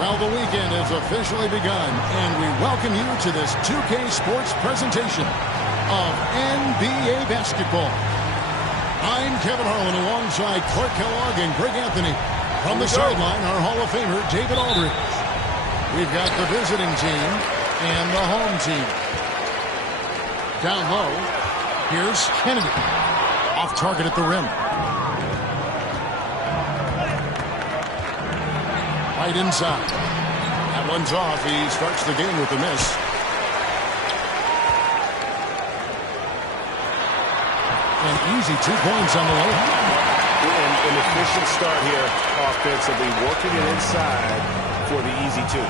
Well, the weekend has officially begun, and we welcome you to this 2K Sports presentation of NBA basketball. I'm Kevin Harlan alongside Clark Kellogg and Greg Anthony. From the sideline, our Hall of Famer, David Aldridge. We've got the visiting team and the home team. Down low, here's Kennedy. Off target at the rim. Right inside. That one's off. He starts the game with a miss. An easy 2 points on the layup. An efficient start here offensively, working it inside for the easy 2.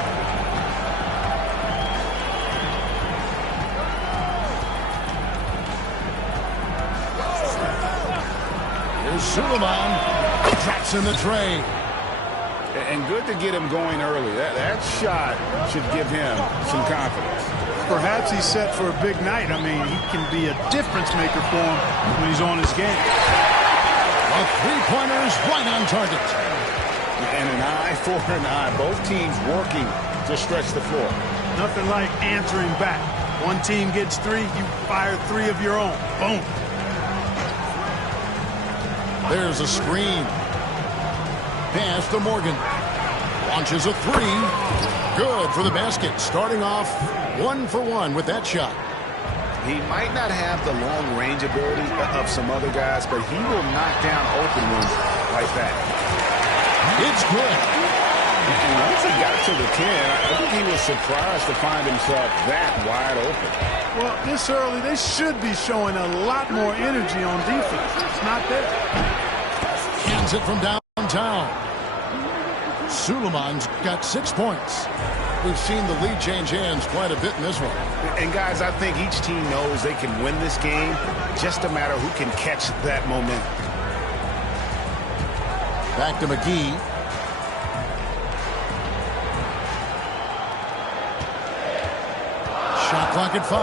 Here's Suleiman. Traps in the tray. And good to get him going early. That shot should give him some confidence. Perhaps he's set for a big night. I mean, he can be a difference maker for him when he's on his game. A three-pointer's right on target. And an eye for an eye. Both teams working to stretch the floor. Nothing like answering back. One team gets 3, you fire 3 of your own. Boom. There's a screen. Pass to Morgan. Launches a 3. Good for the basket. Starting off 1 for 1 with that shot. He might not have the long-range ability of some other guys, but he will knock down open ones like that. It's good. And once he got to the 10, I think he was surprised to find himself that wide open. Well, this early, they should be showing a lot more energy on defense. It's not there. Hands it from downtown. Suleiman's got 6 points. We've seen the lead change hands quite a bit in this one. And, guys, I think each team knows they can win this game. Just a matter who can catch that momentum. Back to McGee. Shot clock at 5.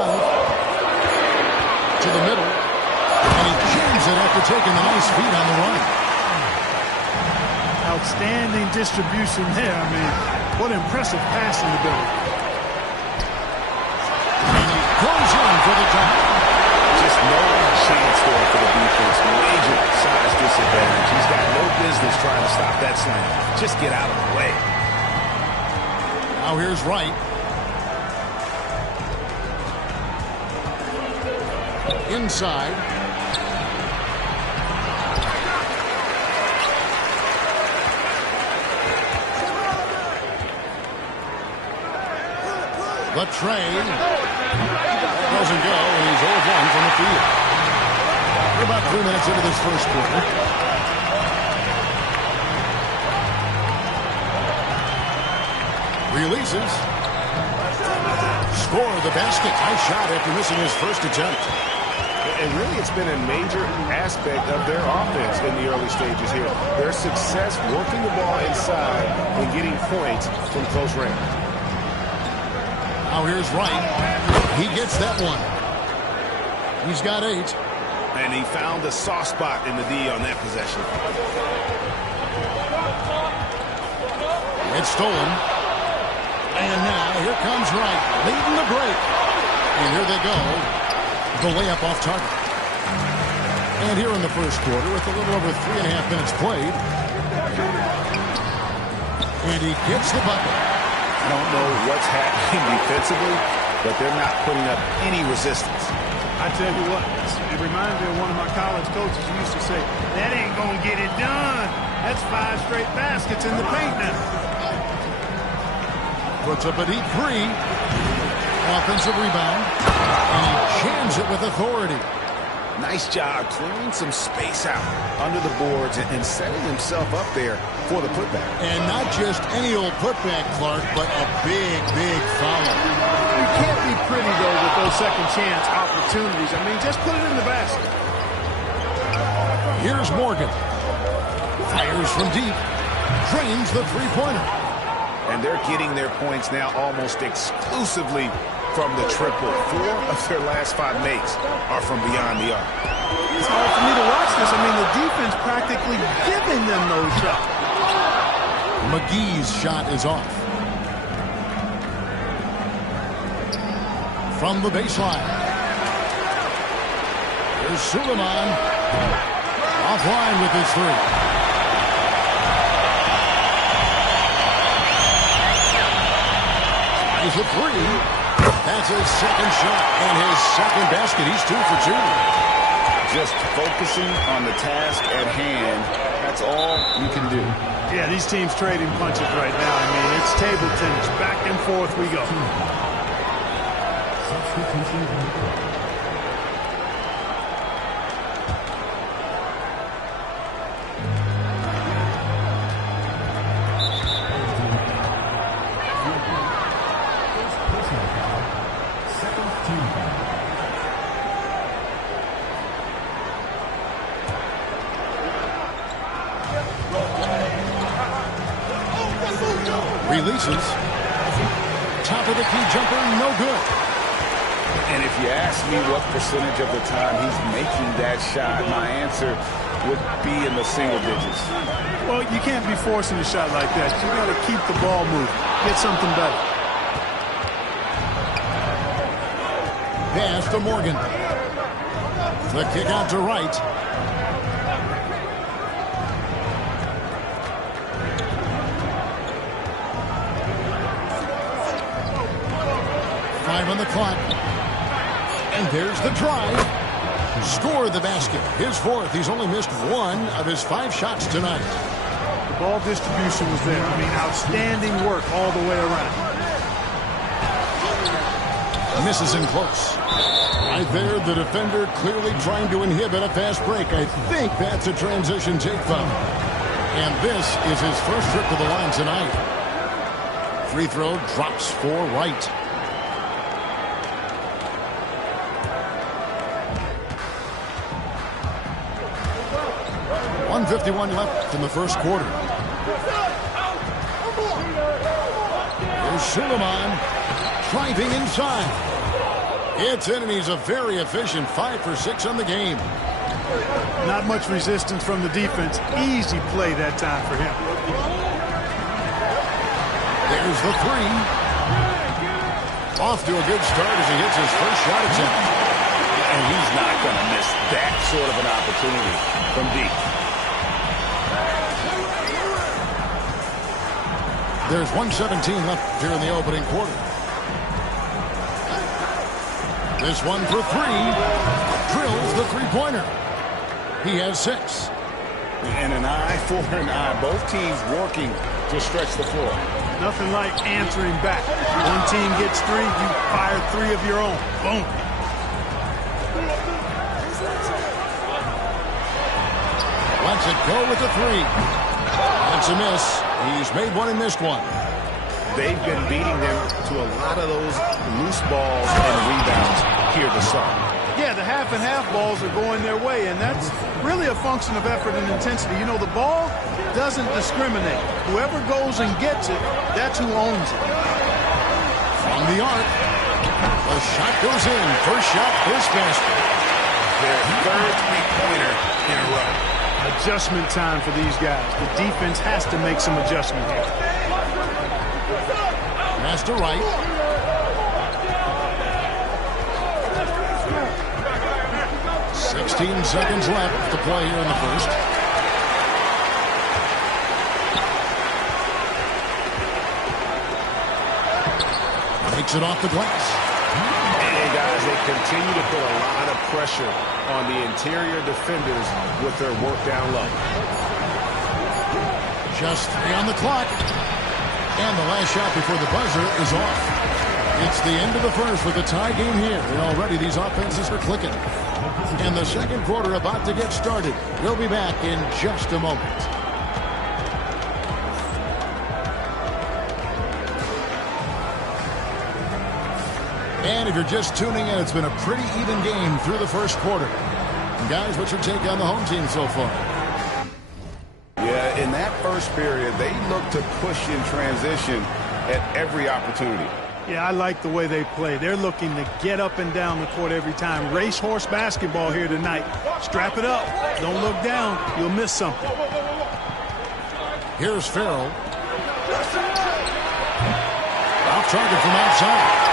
To the middle. And he jams it after taking the nice feed on the run. Outstanding distribution there. I mean, what impressive passing ability. And he goes in for the top. Just no chance there for the defense. Major size disadvantage. He's got no business trying to stop that slam. Just get out of the way. Now here's Wright. Inside. The tray doesn't go, and he's 0-1 from the field. We're about 3 minutes into this first quarter. Releases. Score the basket. Nice shot after missing his first attempt. And really, it's been a major aspect of their offense in the early stages here. Their success working the ball inside and getting points from close range. Now here's Wright. He gets that one. He's got 8. And he found a soft spot in the D on that possession. It's stolen. And now here comes Wright, leading the break. And here they go. The layup off target. And here in the first quarter, with a little over 3.5 minutes played. And he gets the bucket. I don't know what's happening defensively, but they're not putting up any resistance. I tell you what, it reminds me of one of my college coaches who used to say, that ain't going to get it done. That's 5 straight baskets in the paint now. Puts up a deep 3. Offensive rebound. And he jams it with authority. Nice job clearing some space out under the boards and setting himself up there for the putback. And not just any old putback, Clark, but a big, big foul. You can't be pretty, though, with those second chance opportunities. I mean, just put it in the basket. Here's Morgan. Fires from deep. Drains the three-pointer. And they're getting their points now almost exclusively from the triple. 4 of their last 5 makes are from beyond the arc. It's hard for me to watch this. I mean, the defense practically giving them those shots. McGee's shot is off. from the baseline. Here's Suleiman. Offline with his three. Tries a three. That's his second shot and his second basket. He's 2 for 2. Just focusing on the task at hand. That's all you can do. Yeah, these teams trading punches right now. I mean, it's table tennis. Back and forth we go. Releases. Top of the key jumper, no good. And if you ask me what percentage of the time he's making that shot, my answer would be in the single digits. Well, you can't be forcing a shot like that. You got to keep the ball moving. Get something better. Pass to Morgan. The kick out to Wright. On the clock. And there's the drive. Score the basket. His fourth. He's only missed 1 of his 5 shots tonight. The ball distribution was there. I mean, outstanding work all the way around. Misses in close. Right there, the defender clearly trying to inhibit a fast break. I think that's a transition take foul. And this is his first trip to the line tonight. Free throw drops for Wright. 1:51 left in the first quarter. Here's Suleiman driving inside. It's in, and he's a very efficient 5 for 6 on the game. Not much resistance from the defense. Easy play that time for him. There's the three. Off to a good start as he hits his first shot attempt. And he's not going to miss that sort of an opportunity from deep. There's 1:17 left here in the opening quarter. This one for three. Drills the three-pointer. He has 6. And an eye for an eye. Both teams working to stretch the floor. Nothing like answering back. One team gets 3, you fire 3 of your own. Boom. Lets it go with the 3. That's a miss. He's made 1 and missed 1. They've been beating them to a lot of those loose balls and rebounds here to start. Yeah, the half and half balls are going their way, and that's really a function of effort and intensity. You know, the ball doesn't discriminate. Whoever goes and gets it, that's who owns it. From the arc, the shot goes in. First shot, first basket. Their third three-pointer in a row. Adjustment time for these guys. The defense has to make some adjustment here. Pass to Wright. Sixteen seconds left to play here in the first. Takes it off the glass. And guys, they continue to put a lot of pressure on the interior defenders with their work down low. Just 3 on the clock. And the last shot before the buzzer is off. It's the end of the first with a tie game here. And already these offenses are clicking. And the second quarter about to get started. We'll be back in just a moment. And if you're just tuning in, it's been a pretty even game through the first quarter. And guys, what's your take on the home team so far? Yeah, in that first period, they look to push in transition at every opportunity. Yeah, I like the way they play. They're looking to get up and down the court every time. Racehorse basketball here tonight. Strap it up. Don't look down. You'll miss something. Here's Farrell. Off target from outside.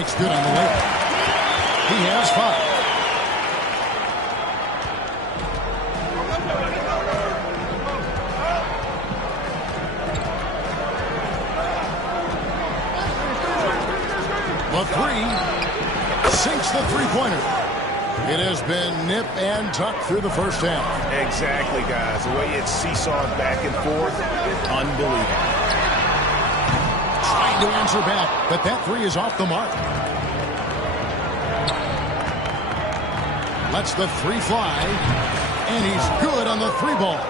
makes good on the layup. He has 5. The 3 sinks the three-pointer. It has been nip and tuck through the first half. Exactly, guys. The way it's seesawed back and forth, unbelievable. Trying to answer back, but that 3 is off the mark. Lets the 3 fly, and he's good on the 3 ball.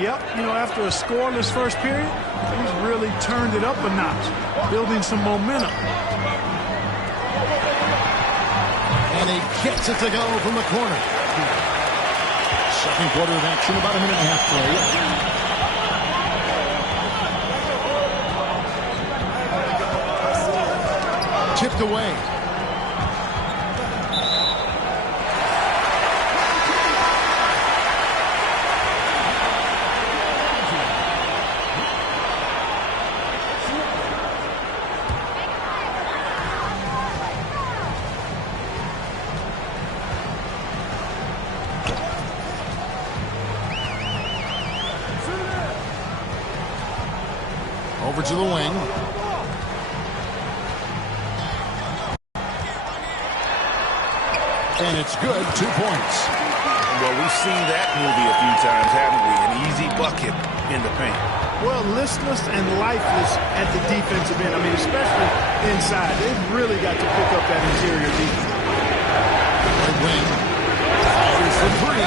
Yep, after a scoreless first period, he's really turned it up a notch, building some momentum. And he gets it to go from the corner. Second quarter of action, about a minute and a half played. Tipped away. Over to the wing. And it's good, 2 points. Well, we've seen that movie a few times, haven't we? An easy bucket in the paint. Well, listless and lifeless at the defensive end. I mean, especially inside. They've really got to pick up that interior defense. Right wing. Fires for 3.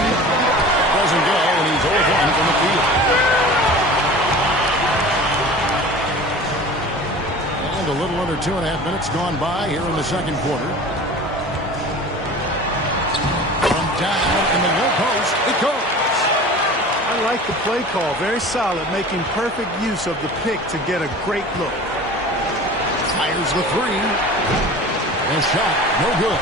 Doesn't go, and he's 0-1 from the field. A little under 2.5 minutes gone by here in the second quarter. From down in the low post, it goes. I like the play call. Very solid, making perfect use of the pick to get a great look. Fires the 3. And shot, no good.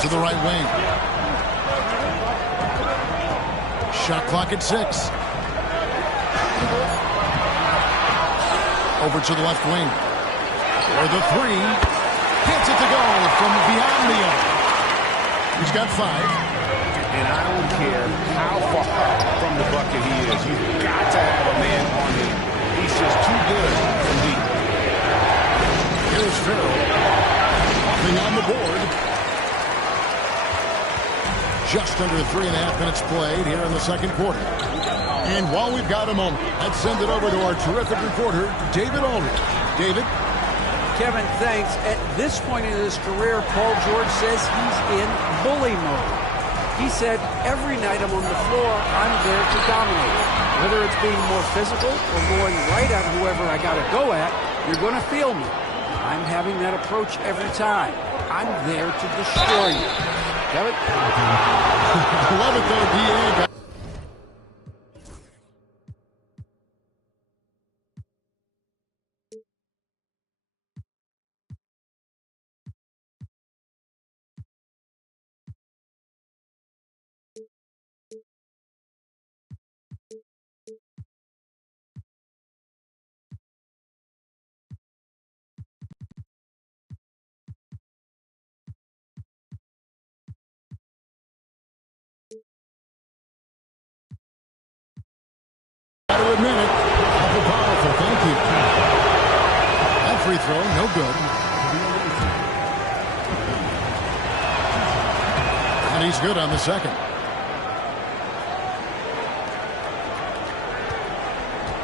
To the right wing. Shot clock at 6. Over to the left wing. For the 3. Gets it to go from beyond the arc. He's got 5. And I don't care how far from the bucket he is. You've got to have a man on him. He's just too good from deep. Here's Farrell. Nothing on the board. Just under 3.5 minutes played here in the second quarter. And while we've got a moment, let's send it over to our terrific reporter, David Aldridge. David? Kevin, thanks. At this point in his career, Paul George says he's in bully mode. He said, every night I'm on the floor, I'm there to dominate. Whether it's being more physical or going right at whoever I got to go at, you're going to feel me. I'm having that approach every time. I'm there to destroy you. Kevin? Love it, though, D.A. Got to admit it. Awful powerful. Thank you. That free throw, no good. And he's good on the second.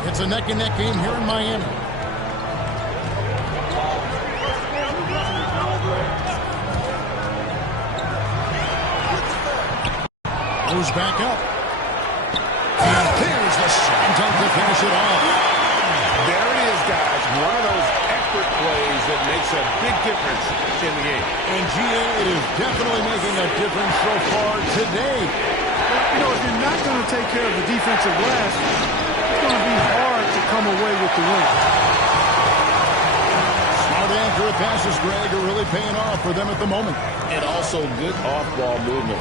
It's a neck-and-neck game here in Miami. Goes back up. And there's the second time to finish it off. There it is, guys. One of those effort plays that makes a big difference in the game. And G.A., it is definitely making a difference so far today. Well, if you're not going to take care of the defensive glass, it's going to be hard to come away with the win. Smart after it passes Greg. A really really paying off for them at the moment. And also good off-ball movement.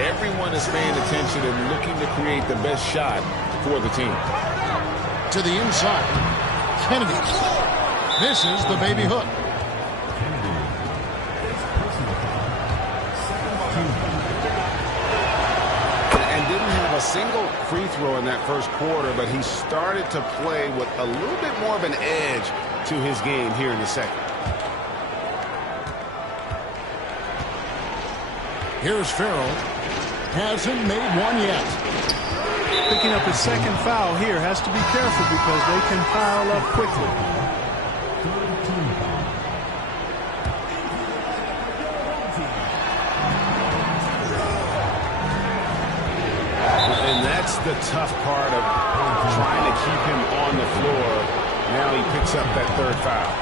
Everyone is paying attention and looking to create the best shot for the team. To the inside. Kennedy. This is the baby hook. And didn't have a single free throw in that first quarter, but he started to play with a little bit more of an edge to his game here in the second. Here's Farrell. Hasn't made one yet. Picking up his second foul here. Has to be careful because they can pile up quickly. And that's the tough part of trying to keep him on the floor. Now he picks up that third foul.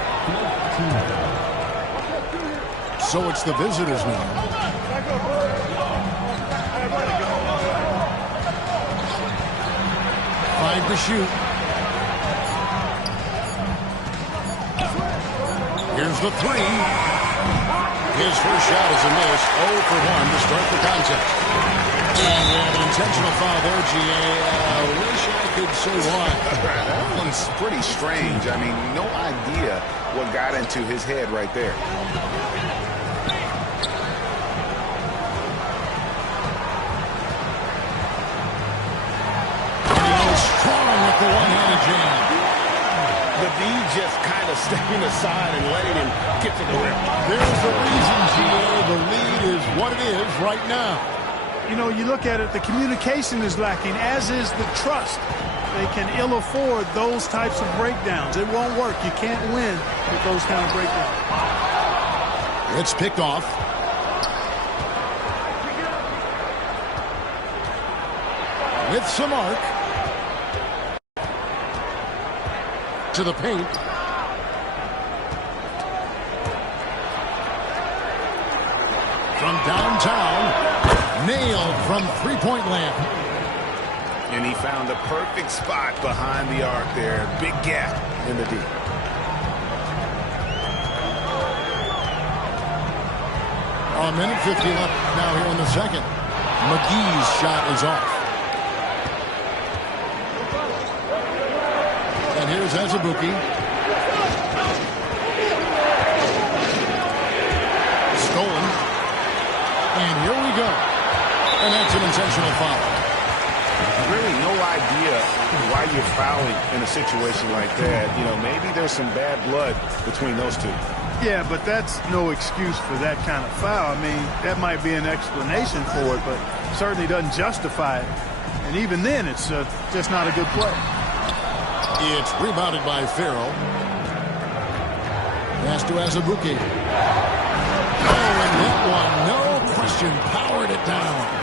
So it's the visitors now. 5 to shoot. Here's the three. His first shot is a miss. 0 for 1 to start the contest. And we have an intentional foul there, G.A. Wish I could say why. That one's pretty strange. I mean, no idea what got into his head right there. Strong with the one-handed jam. The D just kind of stepping aside and letting him get to the rim. There's the reason, G.A. The lead is what it is right now. You know, you look at it, the communication is lacking, as is the trust. They can ill afford those types of breakdowns. It won't work. You can't win with those kind of breakdowns. It's picked off. With some arc. To the paint. From downtown. Nailed from three-point land. And he found the perfect spot behind the arc there. Big gap in the D. A minute 50 left now here in the second. McGee's shot is off. And here's Azubuike. Stolen. And here we go. And that's an intentional foul. Really no idea why you're fouling in a situation like that. You know, maybe there's some bad blood between those two. Yeah, but that's no excuse for that kind of foul. I mean, that might be an explanation for it, but certainly doesn't justify it. And even then, it's just not a good play. It's rebounded by Farrell. Pass to Azubuike. Oh, and that one, no question, powered it down.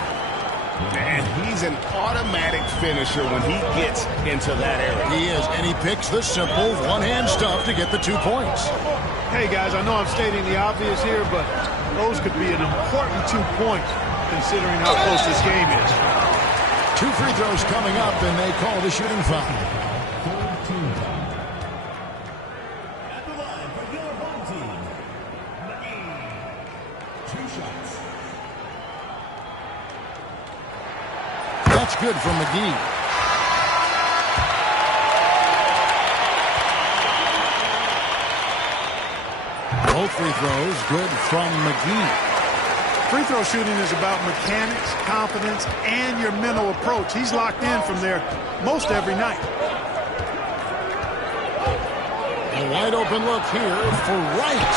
And he's an automatic finisher when he gets into that area. He is, and he picks the simple one-hand stuff to get the 2 points. Hey, guys, I know I'm stating the obvious here, but those could be an important 2 points considering how close this game is. 2 free throws coming up, and they call the shooting foul. At the line for your home team, McGee. 2 shots. That's good from McGee. Both free throws good from McGee. Free throw shooting is about mechanics, confidence, and your mental approach. He's locked in from there most every night. A wide open look here for Wright.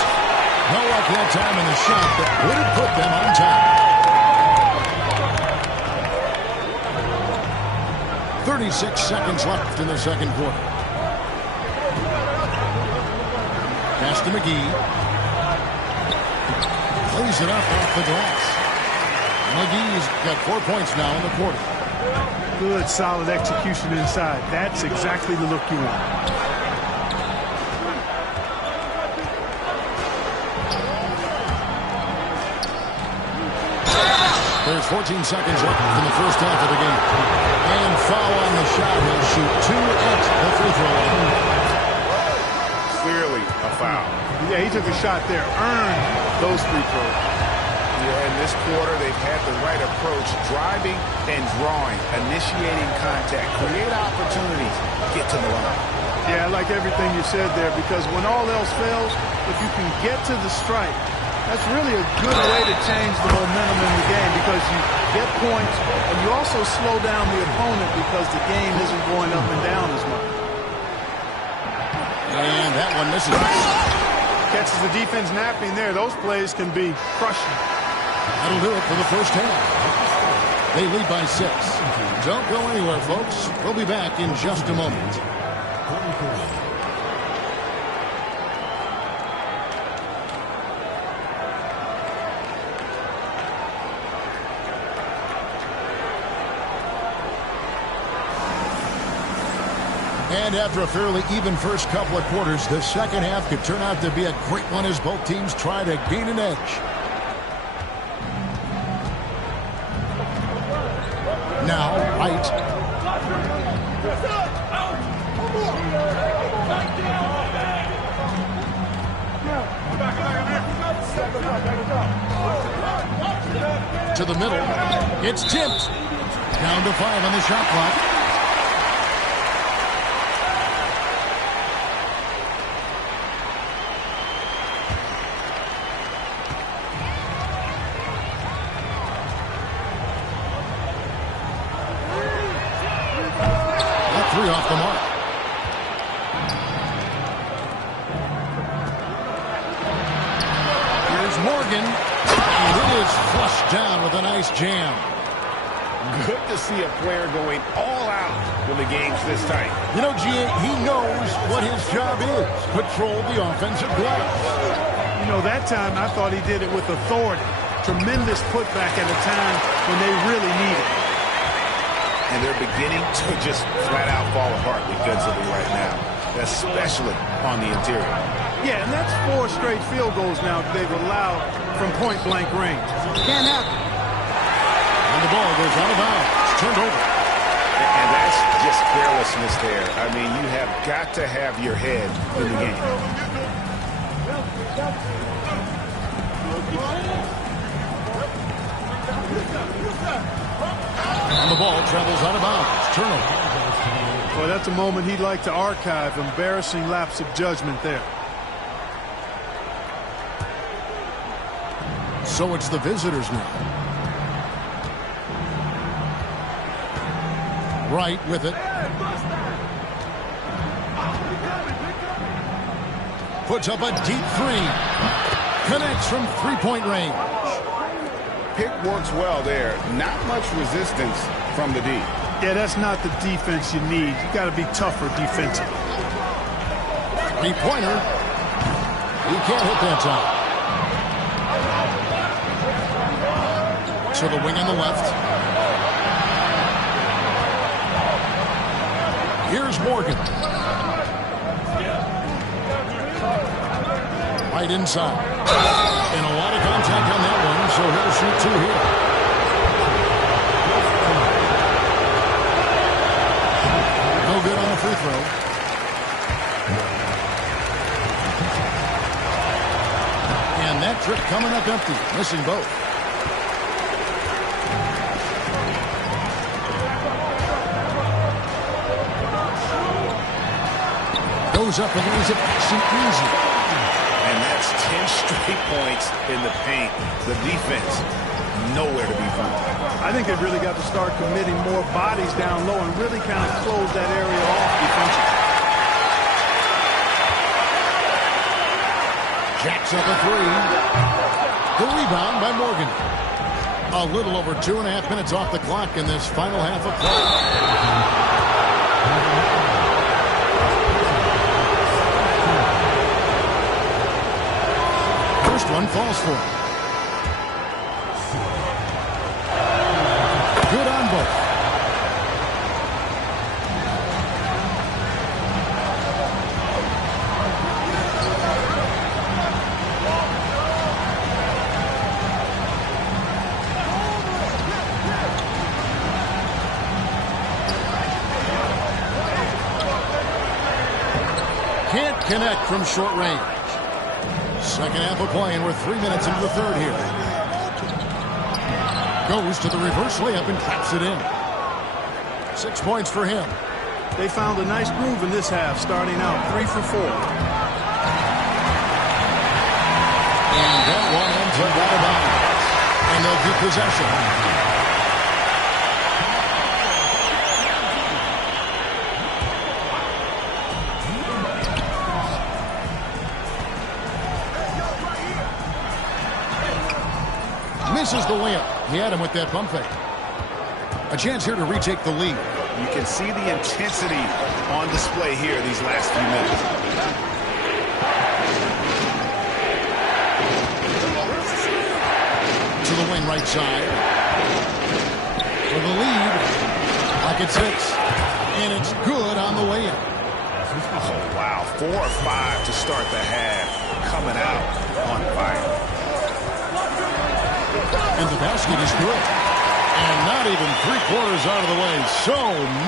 No luck that time in the shot that would have put them on top. 36 seconds left in the second quarter. Pass to McGee. Plays it up off the glass. McGee's got 4 points now in the quarter. Good, solid execution inside. That's exactly the look you want. There's 14 seconds left in the first half of the game. And foul on the shot. He'll shoot 2 at the free throw line. Clearly a foul. Yeah, he took a shot there, earned those free throws. Yeah, in this quarter, they've had the right approach, driving and drawing, initiating contact, create opportunities, get to the line. Yeah, I like everything you said there, because when all else fails, if you can get to the stripe, that's really a good way to change the momentum in the game, because you get points and you also slow down the opponent because the game isn't going up and down as much. And that one misses. Catches the defense napping there. Those plays can be crushing. That'll do it for the first half. They lead by 6. Don't go anywhere, folks. We'll be back in just a moment. And after a fairly even first couple of quarters, the second half could turn out to be a great one as both teams try to gain an edge. Now, Wright. To the middle. It's tipped. Down to 5 on the shot clock. Off the mark. Here's Morgan, and it is flushed down with a nice jam. Good to see a player going all out when the game's this tight. You know, G.A., he knows what his job is. Control the offensive glass. You know, that time I thought he did it with authority. Tremendous putback at a time when they really need it. And they're beginning to just flat-out fall apart defensively right now, especially on the interior. Yeah, and that's 4 straight field goals now they've allowed from point-blank range. Can't happen. And the ball goes out of bounds. It's turned over. And that's just carelessness there. I mean, you have got to have your head in the game. And the ball travels out of bounds. Turnover. Well, that's a moment he'd like to archive. Embarrassing lapse of judgment there. So it's the visitors now. Wright with it. Puts up a deep 3. Connects from three-point range. Pick works well there. Not much resistance from the D. Yeah, that's not the defense you need. You got to be tougher defensively. Three-pointer. He can't hit that time. To the wing on the left. Here's Morgan. Right inside. And a lot of contact on that one, so he'll shoot 2 here. No good on the free throw. And that trip coming up empty, missing both. Goes up and lays it easy. And that's 10 straight points in the paint. The defense, nowhere to be found. I think they've really got to start committing more bodies down low and really kind of close that area off defensively. Jacks up a 3. The rebound by Morgan. A little over 2.5 minutes off the clock in this final half of play. First one falls for him. Good on both. Can't connect from short range. Second half of play, and we're 3 minutes into the third here. Goes to the reverse layup and traps it in. 6 points for him. They found a nice groove in this half, starting out 3 for 4. And that one ends up out of bounds. And they'll keep possession. Misses the layup. He had him with that pump fake. A chance here to retake the lead. You can see the intensity on display here these last few minutes. To the wing right side. For the lead. Pocket 6. And it's good on the way in. Oh, wow. 4 or 5 to start the half. Coming out on fire. And the basket is good. And not even 3/4 out of the way. So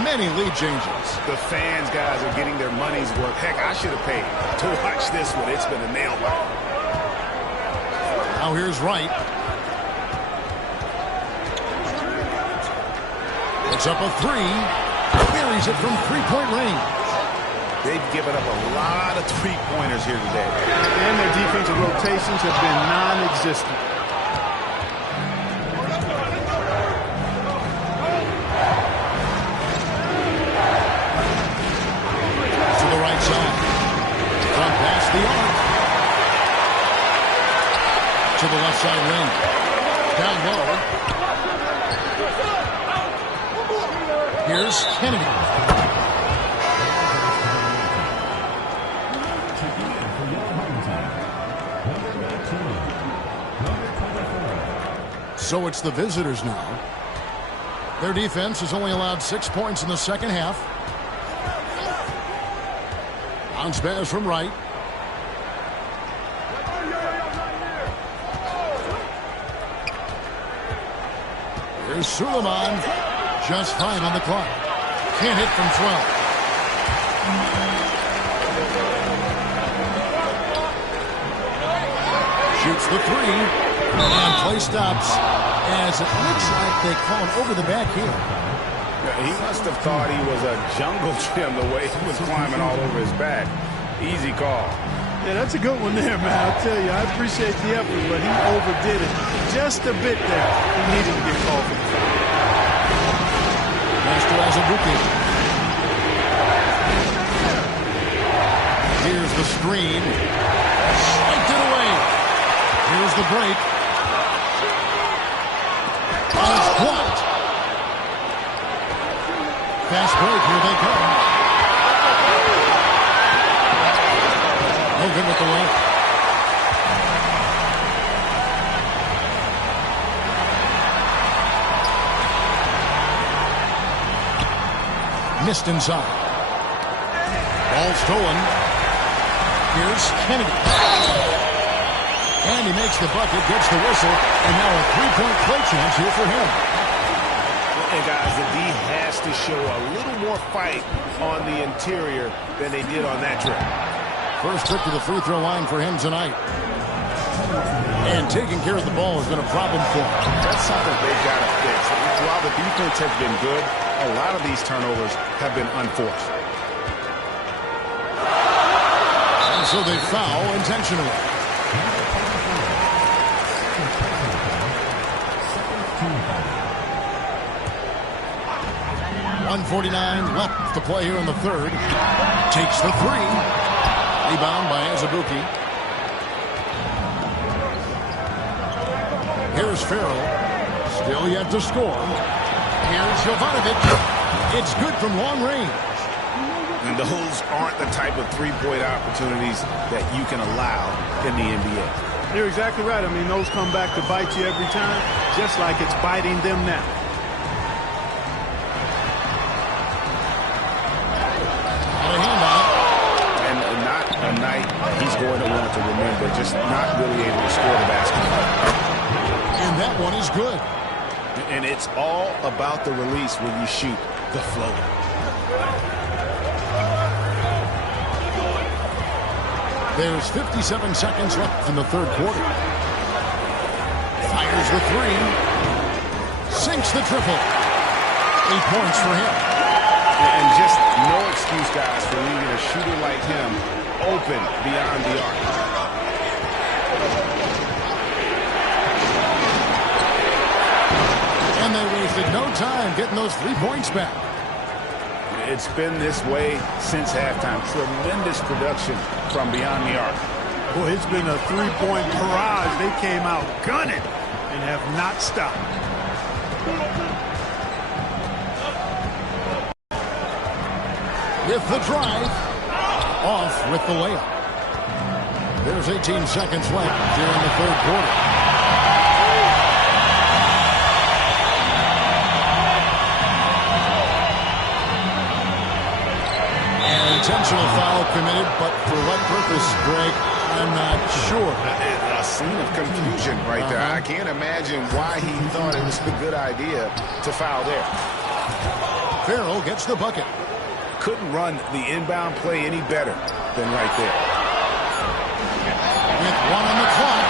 many lead changes. The fans, guys, are getting their money's worth. Heck, I should have paid to watch this one. It's been a nail biter. Now here's Wright. It's up a 3. Buries it from 3-point range. They've given up a lot of three-pointers here today. And their defensive rotations have been non-existent. The arc. To the left side wing. Down low. Here's Kennedy. So it's the visitors now. Their defense has only allowed 6 points in the second half. Bounce pass from Wright. Here's Suleiman. Just 5 on the clock. Can't hit from 12. Shoots the 3. And play stops as it looks like they call him over the back here. Yeah, he must have thought he was a jungle gym the way he was climbing all over his back. Easy call. Yeah, that's a good one there, man. I'll tell you, I appreciate the effort, but he overdid it just a bit there. He needed to get called for the foul. Master Azubuike. Here's the screen. Swiped it away. Here's the break. It's blocked. Fast break. Here they come. No good with the layup. Missed inside. Ball stolen. Here's Kennedy. And he makes the bucket, gets the whistle, and now a 3-point play chance here for him. And guys, the D has to show a little more fight on the interior than they did on that trip. First trip to the free throw line for him tonight. And taking care of the ball has been a problem for him. That's something they've got to fix. While the defense has been good, a lot of these turnovers have been unforced. And so they foul intentionally. .149 left to play here in the third. Takes the 3. Rebound by Azubuike. Here's Farrell. Still yet to score. Here's Jovanovic. It's good from long range. And those aren't the type of three-point opportunities that you can allow in the NBA. You're exactly right. I mean, those come back to bite you every time, just like it's biting them now. A night he's going to want to remember, just not really able to score the basketball. And that one is good. And it's all about the release when you shoot the floater. There's 57 seconds left in the third quarter. Fires the three. Sinks the triple. 8 points for him. And just no excuse, guys, for leaving a shooter like him open beyond the arc. And they wasted no time getting those 3 points back. It's been this way since halftime. Tremendous production from beyond the arc. Well, it's been a three-point barrage. They came out gunning and have not stopped. With the drive, off with the layup. There's 18 seconds left here in the third quarter. An intentional foul committed, but for what purpose, Greg, I'm not sure. A scene of confusion right there. I can't imagine why he thought it was a good idea to foul there. Farrell gets the bucket. Couldn't run the inbound play any better than right there. With 1 on the clock.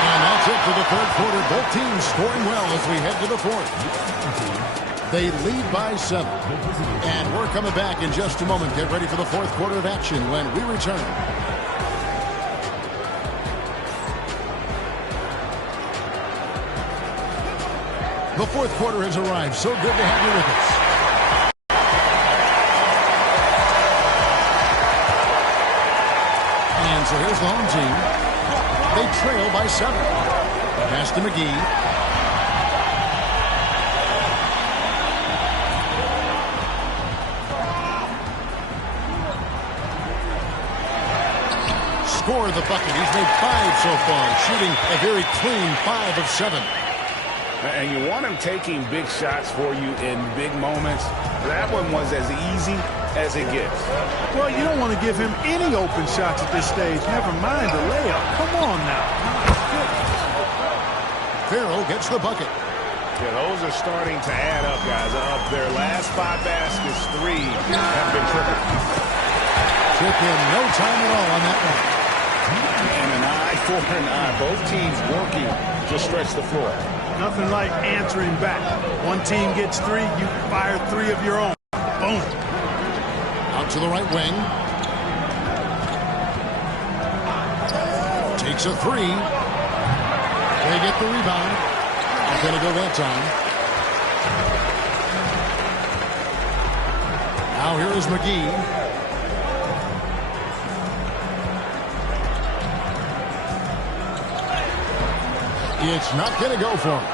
And that's it for the third quarter. Both teams scoring well as we head to the fourth. They lead by 7. And we're coming back in just a moment. Get ready for the fourth quarter of action when we return. The fourth quarter has arrived. So good to have you with us. And so here's the home team. They trail by 7. Pass to McGee. Score the bucket. He's made 5 so far, shooting a very clean 5 of 7. And you want him taking big shots for you in big moments. That one was as easy as it gets. Well, you don't want to give him any open shots at this stage. Never mind the layup. Come on now. Farrell gets the bucket. Yeah, those are starting to add up, guys. Of their last 5 baskets, 3 have been triple. Took in no time at all on that one. And an eye for an eye. Both teams working to stretch the floor. Nothing like answering back. One team gets 3, you fire 3 of your own. Boom. Out to the right wing. Takes a 3. They get the rebound. Not going to go that time. Now here is McGee. It's not going to go for him.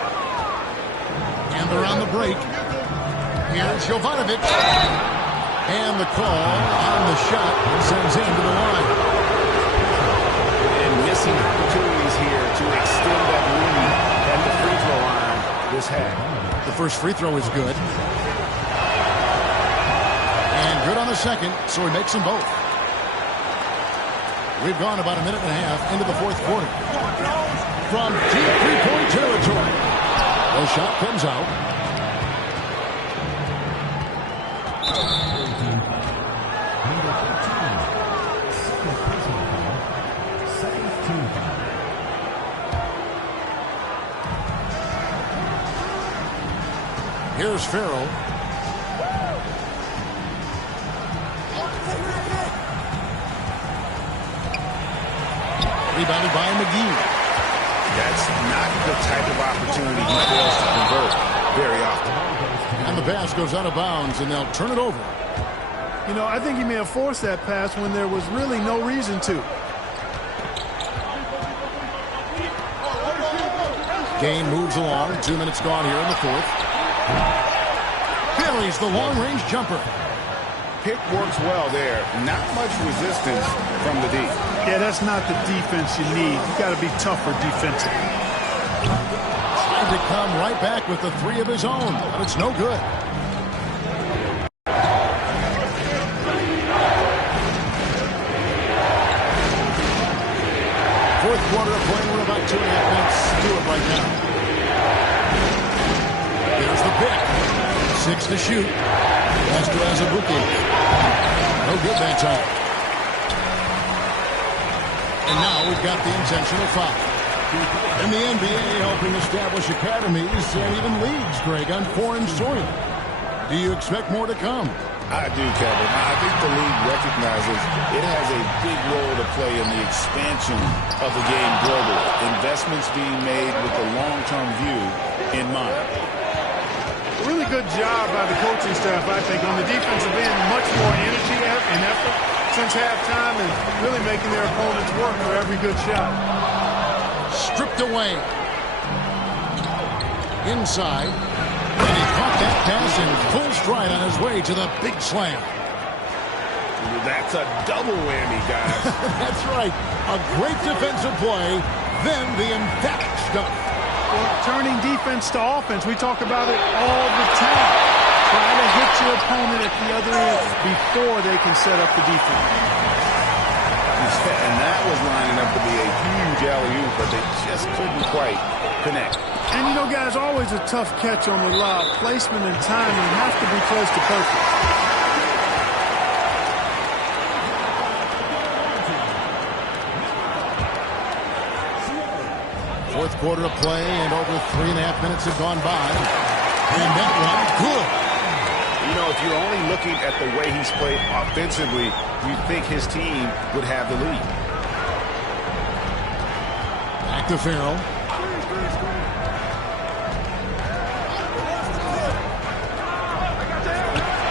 And they're on the break. Here's Jovanovic. And the call on the shot sends him to the line. And missing opportunities here to extend that lead at the free throw line this half. The first free throw is good. And good on the second, so he makes them both. We've gone about a minute and a half into the fourth quarter. From deep three-point territory. The shot comes out. Here's Farrell. Rebounded by McGee. That's not the type of opportunity he fails to convert very often. And the pass goes out of bounds, and they'll turn it over. You know, I think he may have forced that pass when there was really no reason to. Game moves along. 2 minutes gone here in the fourth. Buries the long-range jumper. Pick works well there. Not much resistance from the D. Yeah, that's not the defense you need. You got to be tougher defensively. Tried to come right back with the 3 of his own, but it's no good. Fourth quarter of play. We're about 2.5 minutes to it right now. There's the pick. 6 to shoot. Pass to Azubuike. No good that time. And now we've got the intentional foul. In the NBA, helping establish academies and even leagues, Greg, on foreign soil. Do you expect more to come? I do, Kevin. I think the league recognizes it has a big role to play in the expansion of the game globally. Investments being made with the long-term view in mind. Really good job by the coaching staff, I think, on the defensive end. Much more energy and effort since halftime and really making their opponents work for every good shot. Stripped away. Inside. And he caught that pass in full stride on his way to the big slam. That's a double whammy, guys. That's right. A great defensive play, then the emphatic stuff. Well, turning defense to offense, we talk about it all the time. Try to hit your opponent at the other end before they can set up the defense. And that was lining up to be a huge alley-oop, but they just couldn't quite connect. And, you know, guys, always a tough catch on the lob. Placement and timing have to be close to perfect. Fourth quarter of play, and over 3.5 minutes have gone by. And that one, good. You know, if you're only looking at the way he's played offensively, you'd think his team would have the lead. Back to Farrell.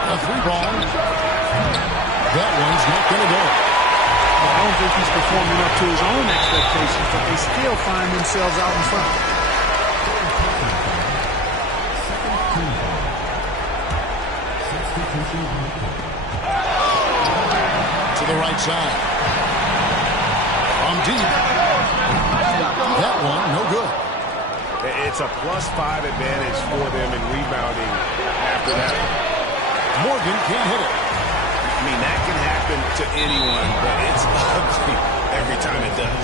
A three ball. That one's not going to go. I don't think he's performing up to his own expectations, but they still find themselves out in front. To the right side. From deep. That one, no good. It's a +5 advantage for them in rebounding after that. Morgan can't hit it. I mean, that can happen to anyone, but it's ugly every time it does.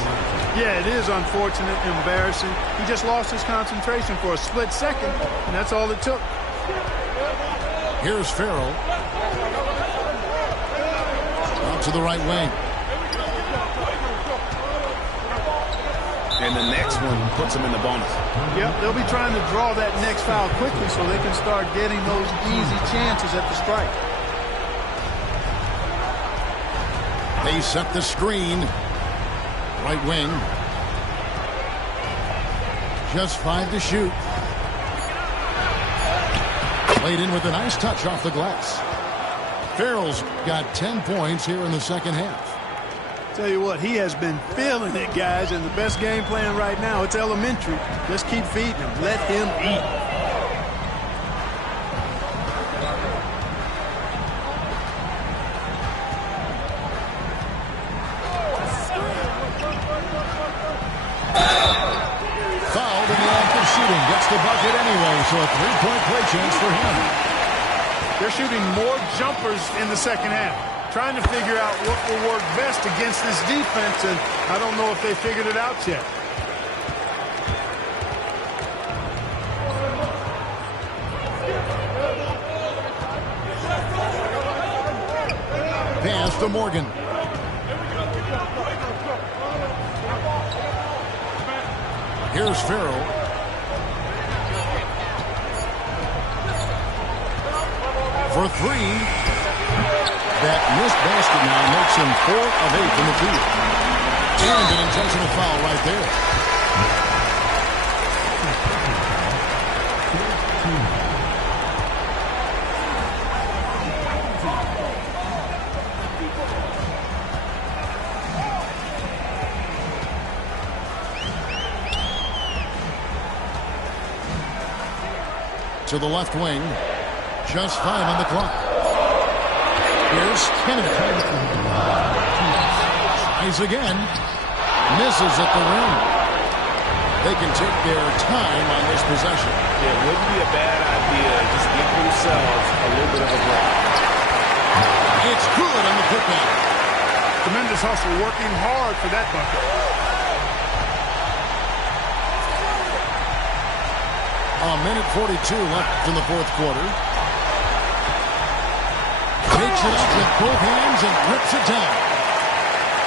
Yeah, it is unfortunate, embarrassing. He just lost his concentration for a split second, and that's all it took. Here's Farrell. Out to the right wing. And the next one puts him in the bonus. Yep, they'll be trying to draw that next foul quickly so they can start getting those easy chances at the strike. They set the screen. Right wing. Just 5 to shoot. Played in with a nice touch off the glass. Farrell's got 10 points here in the second half. Tell you what, he has been feeling it, guys, and the best game plan right now, it's elementary. Just keep feeding him. Let him eat. Fouled in the act of shooting. Gets the bucket anyway, so a 3-point play chance for him. They're shooting more jumpers in the second half. Trying to figure out what will work best against this defense, and I don't know if they figured it out yet. Pass to Morgan. Here's Farrell. For 3. That missed basket now makes him 4 of 8 from the field. And an intentional foul right there. To the left wing. Just 5 on the clock. Here's Kennedy. Tries again. Misses at the rim. They can take their time on this possession. It wouldn't be a bad idea to just give themselves a little bit of a break. It's good on the putback. Tremendous hustle, working hard for that bucket. A minute 42 left in the fourth quarter. Takes it up with both hands and rips it down.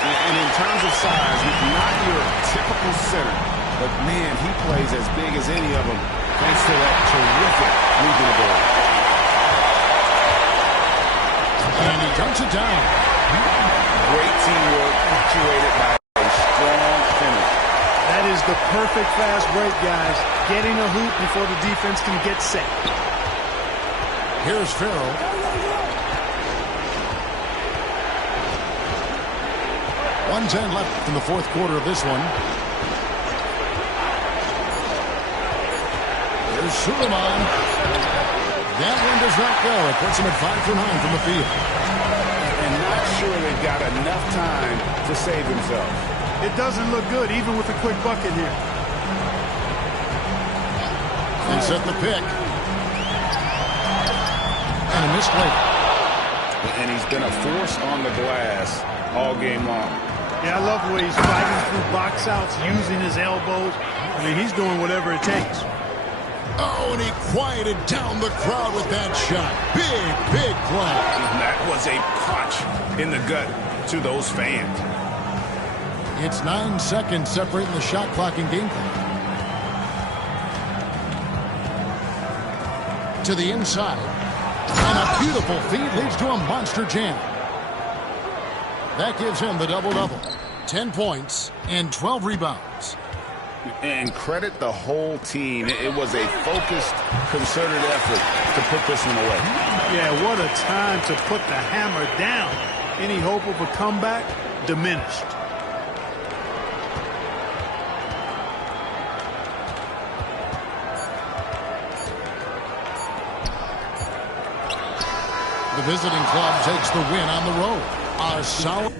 And in terms of size, he's not your typical center. But, man, he plays as big as any of them thanks to that terrific movement ability. And he dunks it down. Great teamwork punctuated by a strong finish. That is the perfect fast break, guys. Getting a hoop before the defense can get set. Here's Farrell. .110 left in the fourth quarter of this one. Here's Suleiman. That one does not go. It puts him at 5 for 9 from the field. And not sure they've got enough time to save themselves. It doesn't look good, even with a quick bucket here. They set the pick. And a missed layup. And he's been a force on the glass all game long. Yeah, I love the way he's fighting through box outs, using his elbows. I mean, he's doing whatever it takes. Oh, and he quieted down the crowd with that shot. Big, big play. And that was a punch in the gut to those fans. It's 9 seconds separating the shot clock and game clock. To the inside. And a beautiful feed leads to a monster jam. That gives him the double-double. 10 points and 12 rebounds. And credit the whole team. It was a focused, concerted effort to put this one away. Yeah, what a time to put the hammer down. Any hope of a comeback diminished. The visiting club takes the win on the road. A solid